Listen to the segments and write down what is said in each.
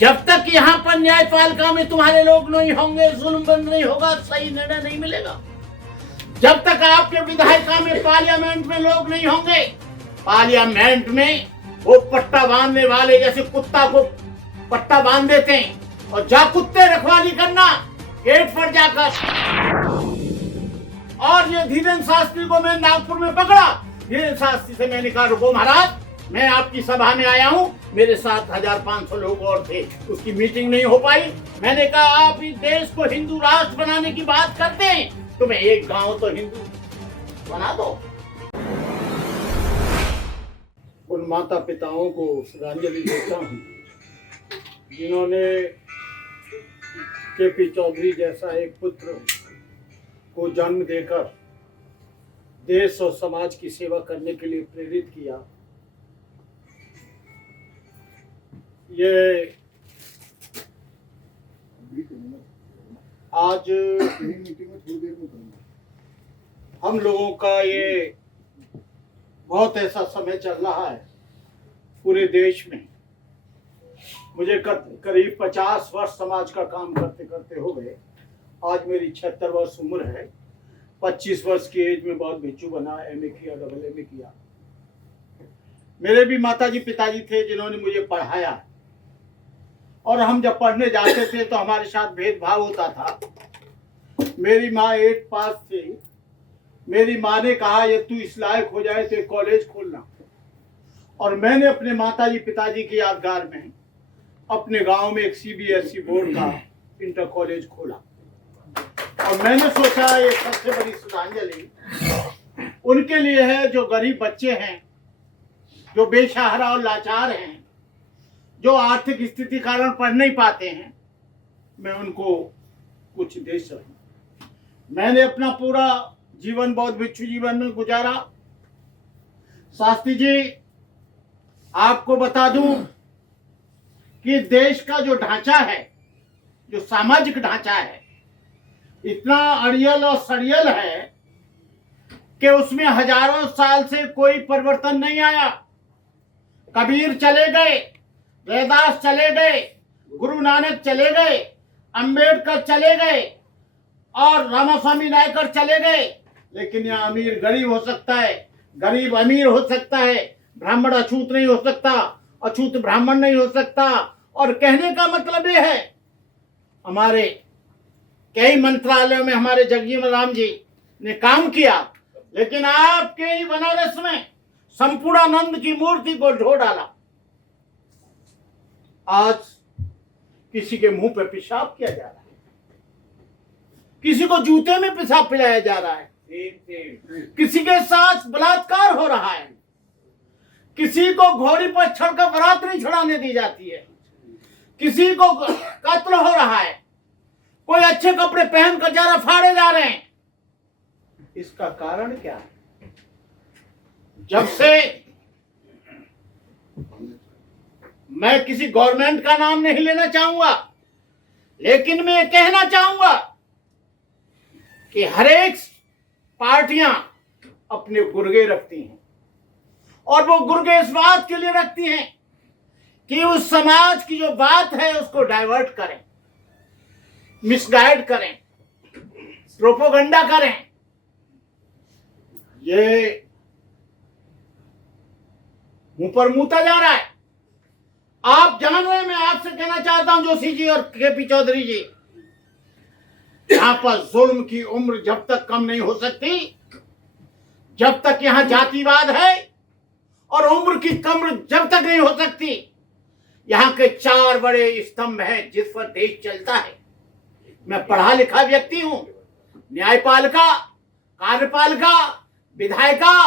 जब तक यहाँ पर न्यायपालिका में तुम्हारे लोग नहीं होंगे, जुल्म बंद नहीं होगा, सही निर्णय नहीं मिलेगा। जब तक आपके विधायिका में, पार्लियामेंट में लोग नहीं होंगे, पार्लियामेंट में वो पट्टा बांधने वाले जैसे कुत्ता को पट्टा बांध देते हैं और जा कुत्ते रखवाली करना गेट पर जाकर। और ये धीरेन्द्र शास्त्री को मैं नागपुर में पकड़ा। धीरेन्द्र शास्त्री से मैंने कहा रुको महाराज, मैं आपकी सभा में आया हूँ, मेरे साथ 1500 लोग और थे, उसकी मीटिंग नहीं हो पाई। मैंने कहा आप इस देश को हिंदू राष्ट्र बनाने की बात करते हैं, तुम्हें एक गांव तो हिंदू बना दो। उन माता पिताओं को श्रद्धांजलि देता हूँ जिन्होंने केपी चौधरी जैसा एक पुत्र को जन्म देकर देश और समाज की सेवा करने के लिए प्रेरित किया। ये आज हम लोगों का ये बहुत ऐसा समय चल रहा है पूरे देश में। मुझे करीब 50 वर्ष समाज का काम करते करते हो गए। आज मेरी 76 वर्ष उम्र है। 25 वर्ष की एज में बहुत भिक्षु बना, एमए किया, डबल एमए किया। मेरे भी माताजी पिताजी थे जिन्होंने मुझे पढ़ाया, और हम जब पढ़ने जाते थे तो हमारे साथ भेदभाव होता था। मेरी माँ 8 पास थी। मेरी माँ ने कहा ये तू इस लायक हो जाए तो एक कॉलेज खोलना, और मैंने अपने माताजी पिताजी की यादगार में अपने गांव में एक सीबीएसई बोर्ड का इंटर कॉलेज खोला। और मैंने सोचा ये सबसे बड़ी श्रद्धांजलि उनके लिए है जो गरीब बच्चे हैं, जो बेसहारा और लाचार हैं, जो आर्थिक स्थिति कारण पढ़ नहीं पाते हैं। मैं उनको कुछ दे सकूं। मैंने अपना पूरा जीवन बौद्ध भिक्षु जीवन में गुजारा। शास्त्री जी, आपको बता दूं कि देश का जो ढांचा है, जो सामाजिक ढांचा है, इतना अड़ियल और सड़ियल है कि उसमें हजारों साल से कोई परिवर्तन नहीं आया। कबीर चले गए, रैदास चले गए, गुरु नानक चले गए, अंबेडकर चले गए और रामास्वामी नायकर चले गए, लेकिन यहाँ अमीर गरीब हो सकता है, गरीब अमीर हो सकता है, ब्राह्मण अछूत नहीं हो सकता, अछूत ब्राह्मण नहीं हो सकता। और कहने का मतलब ये है, हमारे कई मंत्रालयों में हमारे जगजीवन राम जी ने काम किया, लेकिन आपके ही बनारस में संपूर्णानंद की मूर्ति को ढो डाला। आज किसी के मुंह पे पेशाब किया जा रहा है, किसी को जूते में पेशाब पिलाया जा रहा है, किसी के साथ बलात्कार हो रहा है, किसी को घोड़ी पर चढ़कर बारात नहीं चढ़ाने दी जाती है, किसी को कत्ल हो रहा है, कोई अच्छे कपड़े पहनकर जा रहा, फाड़े जा रहे हैं। इसका कारण क्या है? जब से मैं किसी गवर्नमेंट का नाम नहीं लेना चाहूंगा, लेकिन मैं कहना चाहूंगा कि हर एक पार्टियां अपने गुर्गे रखती हैं, और वो गुर्गे इस बात के लिए रखती हैं कि उस समाज की जो बात है उसको डाइवर्ट करें, मिसगाइड करें, प्रोपोगंडा करें। ये मुंह पर मुंहता जा रहा है। आप जान रहे हैं, मैं आपसे कहना चाहता हूं जोशी जी और केपी चौधरी जी, यहां पर जुल्म की उम्र जब तक कम नहीं हो सकती, जब तक यहां जातिवाद है, और उम्र की कम जब तक नहीं हो सकती। यहां के 4 बड़े स्तंभ हैं जिस पर देश चलता है। मैं पढ़ा लिखा व्यक्ति हूं। न्यायपालिका, कार्यपालिका, विधायिका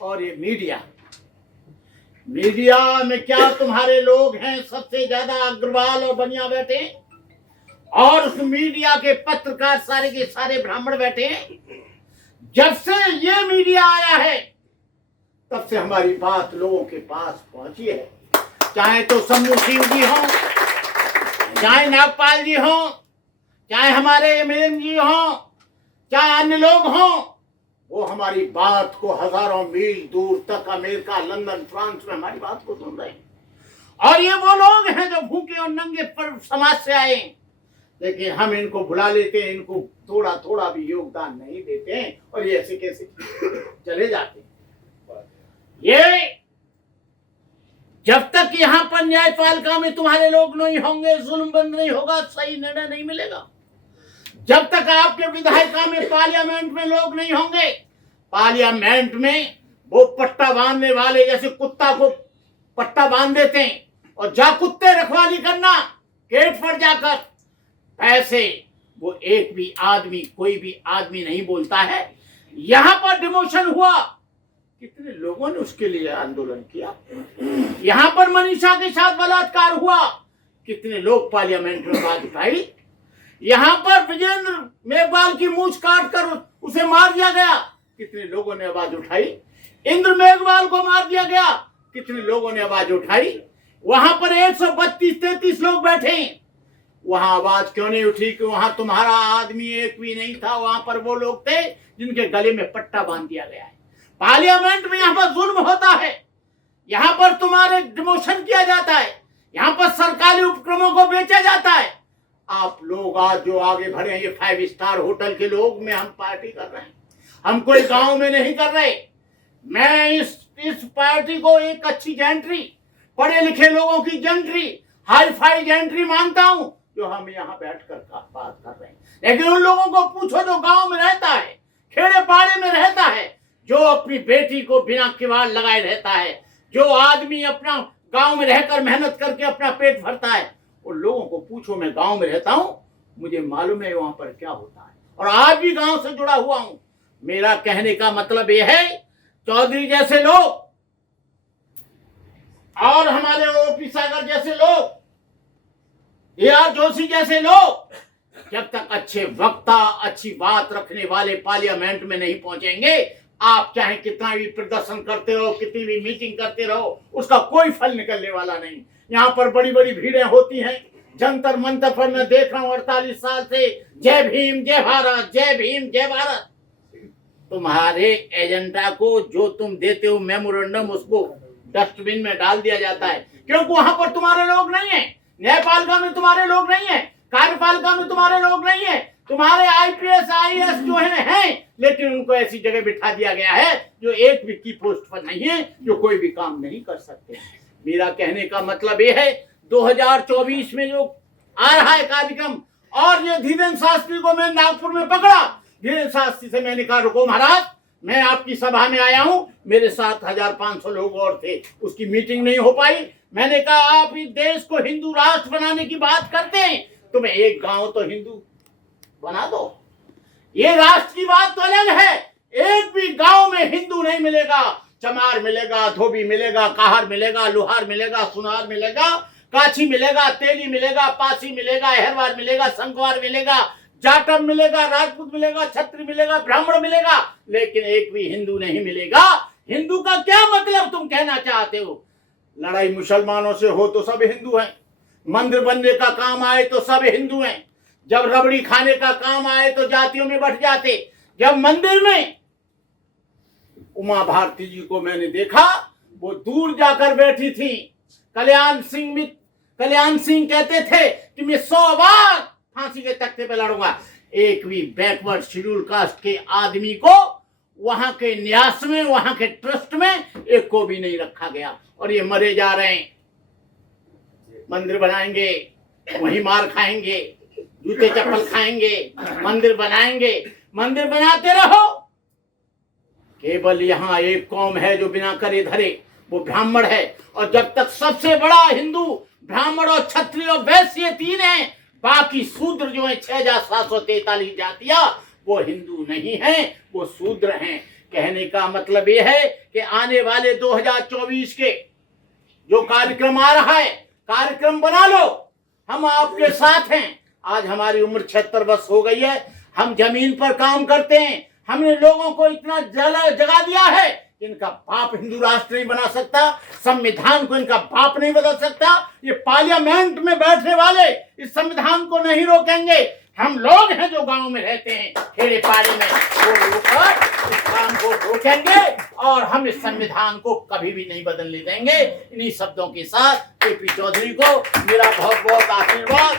और ये मीडिया। मीडिया में क्या तुम्हारे लोग हैं सबसे ज्यादा अग्रवाल और बनिया बैठे, और उस मीडिया के पत्रकार सारे के सारे ब्राह्मण बैठे हैं। जब से ये मीडिया आया है तब से हमारी बात लोगों के पास पहुंची है। चाहे तो शंभू सिंह जी हों, चाहे नागपाल जी हों, चाहे हमारे एमएलए जी हों, चाहे अन्य लोग हों, वो हमारी बात को हजारों मील दूर तक अमेरिका, लंदन, फ्रांस में हमारी बात को सुन रहे हैं। और ये वो लोग हैं जो भूखे और नंगे पर समाज से आए, लेकिन हम इनको भुला लेते हैं, इनको थोड़ा थोड़ा भी योगदान नहीं देते हैं और ये ऐसे कैसे चले जाते हैं। ये जब तक यहां पर न्यायपालिका में तुम्हारे लोग नहीं होंगे, जुल्म बंद नहीं होगा, सही निर्णय नहीं मिलेगा। जब तक आपके विधायिका में, पार्लियामेंट में लोग नहीं होंगे, पार्लियामेंट में वो पट्टा बांधने वाले जैसे कुत्ता को पट्टा बांध देते हैं और जा कुत्ते रखवाली करना गेट पर जाकर, ऐसे वो एक भी आदमी, कोई भी आदमी नहीं बोलता है। यहां पर डिमोशन हुआ, कितने लोगों ने उसके लिए आंदोलन किया। यहां पर मनीषा के साथ बलात्कार हुआ, कितने लोग पार्लियामेंट में आवाज उठाई। यहां पर विजेंद्र मेघवाल की मूंछ काट कर उसे मार दिया गया, कितने लोगों ने आवाज उठाई। इंद्र मेघवाल को मार दिया गया, कितने लोगों ने आवाज उठाई। वहां पर 132-33 लोग बैठे, वहां आवाज क्यों नहीं उठी कि वहां तुम्हारा आदमी एक भी नहीं था। वहां पर वो लोग थे जिनके गले में पट्टा बांध दिया गया है। पार्लियामेंट में यहां पर जुल्म होता है, यहां पर तुम्हारे डिमोशन किया जाता है, यहां पर सरकारी उपक्रमों को बेचा जाता है। आप लोग आज जो आगे बढ़े हैं, ये 5 स्टार होटल के लोग में हम पार्टी कर रहे हैं, हम कोई गांव में नहीं कर रहे। मैं इस पार्टी को एक अच्छी जेंट्री, पढ़े लिखे लोगों की जेंट्री, हाई फाई जेंट्री मानता हूं, जो हम यहाँ बैठकर बात कर रहे हैं। लेकिन उन लोगों को पूछो जो गांव में रहता है, खेड़े पाड़े में रहता है, जो अपनी बेटी को बिना किवाड़ लगाए रहता है, जो आदमी अपना गांव में रहकर मेहनत करके अपना पेट भरता है, उन लोगों को पूछो। मैं गांव में रहता हूं, मुझे मालूम है वहां पर क्या होता है, और आज भी गांव से जुड़ा हुआ हूं। मेरा कहने का मतलब यह है, चौधरी जैसे लोग और हमारे ओपी सागर जैसे लोग, AR जोशी जैसे लोग, जब तक अच्छे वक्ता, अच्छी बात रखने वाले पार्लियामेंट में नहीं पहुंचेंगे, आप चाहे कितना भी प्रदर्शन करते रहो, कितनी भी मीटिंग करते रहो, उसका कोई फल निकलने वाला नहीं। यहाँ पर बड़ी बड़ी भीड़ें होती हैं, जंतर मंतर पर मैं देख रहा हूँ 48 साल से, जय भीम जय भारत, जय भीम जय भारत। तुम्हारे एजेंडा को जो तुम देते हो मेमोरेंडम, उसको डस्टबिन में डाल दिया जाता है, क्योंकि वहां पर तुम्हारे लोग नहीं है। न्यायपालिका में तुम्हारे लोग नहीं है, कार्यपालिका में तुम्हारे लोग नहीं है। तुम्हारे IPS IAS जो हैं, लेकिन उनको ऐसी जगह बिठा दिया गया है जो एक भी की पोस्ट पर नहीं है, जो कोई भी काम नहीं कर सकते। मेरा कहने का मतलब यह है, 2024 में जो आ रहा है कार्यक्रम, और ये धीरेन्द्र शास्त्री को मैं नागपुर में पकड़ा। धीरेन्द्र शास्त्री से मैंने कहा, रुको महाराज, मैं आपकी सभा में आया हूं, मेरे साथ 1500 लोग और थे, उसकी मीटिंग नहीं हो पाई। मैंने कहा, आप इस देश को हिंदू राष्ट्र बनाने की बात करते हैं, तुम्हें एक गांव तो हिंदू बना दो। ये राष्ट्र की बात तो अलग है, एक भी गांव में हिंदू नहीं मिलेगा। चमार मिलेगा, धोबी मिलेगा, काहर मिलेगा, लोहार मिलेगा, सुनार मिलेगा, काछी मिलेगा, तेली मिलेगा, पासी मिलेगा, अहरवार मिलेगा, संगवार मिलेगा, जाटव मिलेगा, राजपूत मिलेगा, छत्री मिलेगा, ब्राह्मण मिलेगा, लेकिन एक भी हिंदू नहीं मिलेगा। हिंदू का क्या मतलब तुम कहना चाहते हो? लड़ाई मुसलमानों से हो तो सब हिंदू हैं, मंदिर बनने का काम आए तो सब हिंदू हैं, जब रबड़ी खाने का काम आए तो जातियों में बढ़ जाते। जब मंदिर में उमा भारती जी को मैंने देखा, वो दूर जाकर बैठी थी। कल्याण सिंह कहते थे कि मैं 100 बार फांसी के तख्ते पे लड़ूंगा। एक भी बैकवर्ड शेड्यूल कास्ट के आदमी को वहां के न्यास में, वहां के ट्रस्ट में एक को भी नहीं रखा गया, और ये मरे जा रहे हैं। मंदिर बनाएंगे, वहीं मार खाएंगे, जूते चप्पल खाएंगे, मंदिर बनाएंगे, मंदिर बनाते रहो। केवल यहाँ एक कौम है जो बिना करे धरे, वो ब्राह्मण है। और जब तक सबसे बड़ा हिंदू ब्राह्मण और क्षत्रिय और वैश्य, ये 3 हैं, बाकी शूद्र जो है 6743 जातियां, वो हिंदू नहीं हैं, वो शूद्र हैं। कहने का मतलब ये है कि आने वाले 2024 के जो कार्यक्रम आ रहा है, कार्यक्रम बना लो, हम आपके साथ हैं। आज हमारी उम्र 76 वर्ष हो गई है, हम जमीन पर काम करते हैं। हमने लोगों को इतना जगा दिया है, इनका बाप हिंदू राष्ट्र नहीं बना सकता, संविधान को इनका बाप नहीं बदल सकता। ये पार्लियामेंट में बैठने वाले इस संविधान को नहीं रोकेंगे। हम लोग हैं जो गांव में रहते हैं, खेड़े पाड़े में, वो लोग इस काम को रोकेंगे और हम इस संविधान को कभी भी नहीं बदलने देंगे। इन्हीं शब्दों के साथ केपी चौधरी को मेरा बहुत बहुत आशीर्वाद।